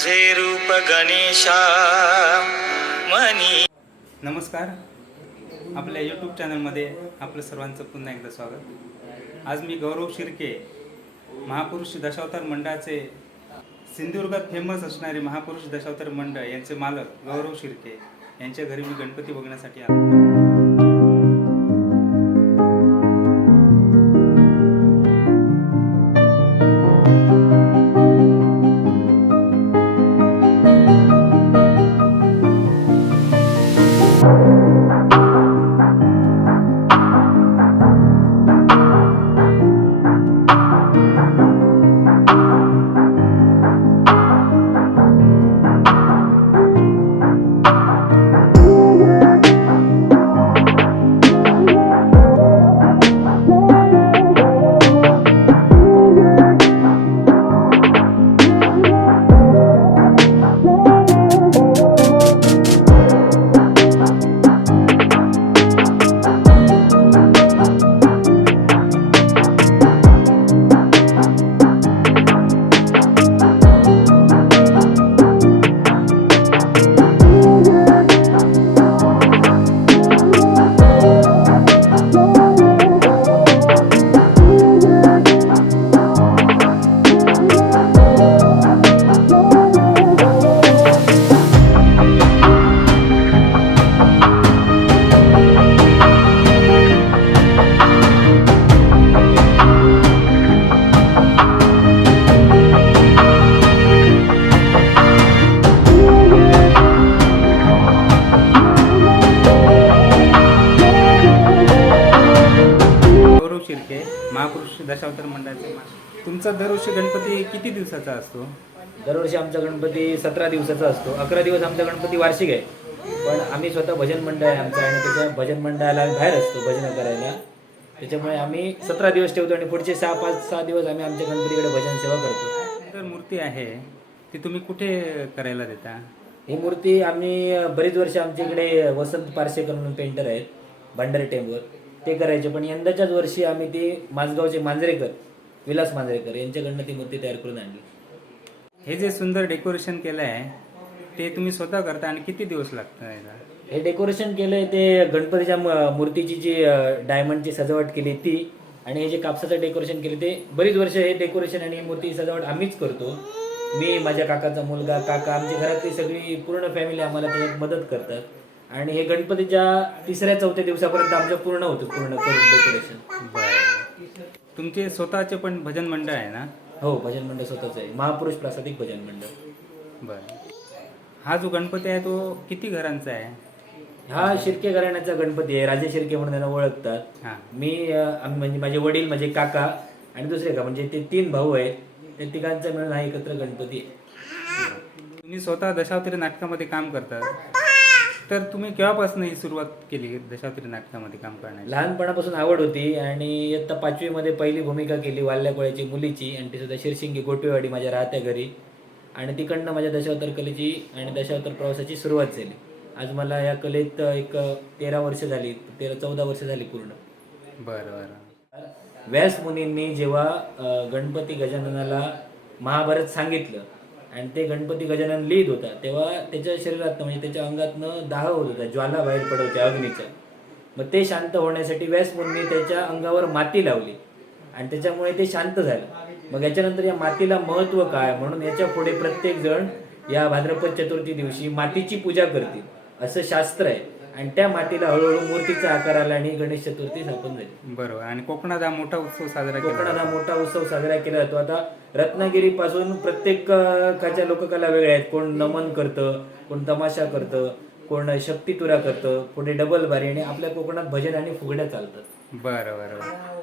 तुझे रूप गणेशा मनी. नमस्कार. आपल्या यूट्यूब चॅनलमध्ये आपलं सर्वांचं पुन्हा एकदा स्वागत. आज मी गौरव शिर्के महापुरुष दशावतार मंडळाचे सिंधुदुर्गात फेमस असणारे महापुरुष दशावतार मंडळ यांचे मालक गौरव शिर्के यांच्या घरी मी गणपती बघण्यासाठी आलो. महापुरुष दशावतार मंडळाचे तुमचा दरवर्षी गणपती किती दिवसाचा असतो? दरवर्षी आमचा गणपती सतरा दिवसाचा असतो. अकरा दिवस आमचा गणपती वार्षिक आहे. पण आम्ही स्वतः भजन मंडळ आहे आमचं आणि त्याच्या भजन मंडळाला आम्ही बाहेर असतो भजन करायला. त्याच्यामुळे आम्ही सतरा दिवस ठेवतो आणि पुढचे सहा पाच सहा दिवस आम्ही आमच्या गणपतीकडे भजन सेवा करतो. तर मूर्ती आहे ती तुम्ही कुठे करायला देता? ही मूर्ती आम्ही बरीच वर्ष आमच्या इकडे वसंत पारसेकर म्हणून पेंटर आहेत भंडारी टेंबवर ते करायचे. पण यंदाच्याच वर्षी आम्ही ती माझगावचे मांजरेकर विलास मांजरेकर यांच्याकडनं ती मूर्ती तयार करून आणली. हे जे सुंदर डेकोरेशन केलं आहे ते तुम्ही स्वतः करता आणि किती दिवस लागतं हे डेकोरेशन केलंय ते गणपतीच्या मूर्तीची जी डायमंडची सजावट केली ती आणि हे जे कापसाचं डेकोरेशन केले ते बरीच वर्ष हे डेकोरेशन आणि मूर्ती सजावट आम्हीच करतो. मी माझ्या काकाचा मुलगा काका आमच्या घरातली सगळी पूर्ण फॅमिली आम्हाला त्याच्यात मदत करतात. आणि हे गणपतीच्या तिसऱ्या चौथ्या दिवसापर्यंत आमचं पूर्ण होतं पूर्ण करून डेकोरेशन बरं. तुमचे स्वतःचे पण भजन मंडळ आहे ना? हो भजन मंडळ स्वतःच आहे. महापुरुष प्रासादिक भजन मंडळ. बरं. हा जो गणपती आहे तो किती घरांचा आहे? हा शिर्के घराण्याचा गणपती आहे. राजे शिर्के म्हणून त्यांना ओळखतात. हां. मी म्हणजे माझे वडील माझे काका आणि दुसरे का म्हणजे ते तीन भाऊ आहेत. ते तिघांचा मिळून हा एकत्र गणपती आहे. तुम्ही स्वतः दशावतारी नाटकामध्ये काम करता तर तुम्ही केव्हापासून ही सुरुवात केली? दशावतारी नाटकामध्ये काम करण्याची? लहानपणापासून आवड होती आणि इयत्ता पाचवीमध्ये पहिली भूमिका केली वाल्या कोळ्याची मुलीची आणि ती सुद्धा शिरशिंगी गोटवेवाडी माझ्या राहत्या घरी. आणि तिकडनं माझ्या दशावतार कलेची आणि दशावतार प्रवासाची सुरुवात झाली. आज मला या कलेत एक तेरा वर्ष झाली तेरा चौदा वर्ष झाली पूर्ण. बरं बरं. व्यास मुनींनी जेव्हा गणपती गजाननाला महाभारत सांगितलं आणि ते गणपती गजानन लिहित होता. तेव्हा त्याच्या शरीरातनं म्हणजे त्याच्या अंगातनं दाह होत होता ज्वाला बाहेर पडत होत्या अग्नीच्या मग ते शांत होण्यासाठी व्यासमुनी त्याच्या अंगावर माती लावली. आणि त्याच्यामुळे ते शांत झालं. मग याच्यानंतर या मातीला महत्त्व काय? म्हणून याच्यापुढे प्रत्येक जण या भाद्रपद चतुर्थी दिवशी मातीची पूजा करतील. असं शास्त्र आहे. आणि त्या मातीला हळूहळू मूर्तीचा आकार आला आणि गणेश चतुर्थी स्थापन झाली. बरोबर. आणि कोकणात हा मोठा उत्सव साजरा केला कोकणात हा मोठा उत्सव साजरा केला जातो. आता रत्नागिरी पासून प्रत्येकाच्या लोककला वेगळ्या आहेत. कोण नमन करतं कोण तमाशा करतं कोण शक्ती तुरा करतं पुढे डबल बारी आणि आपल्या कोकणात भजन आणि फुगड्या चालतात. बरं बरं बरं.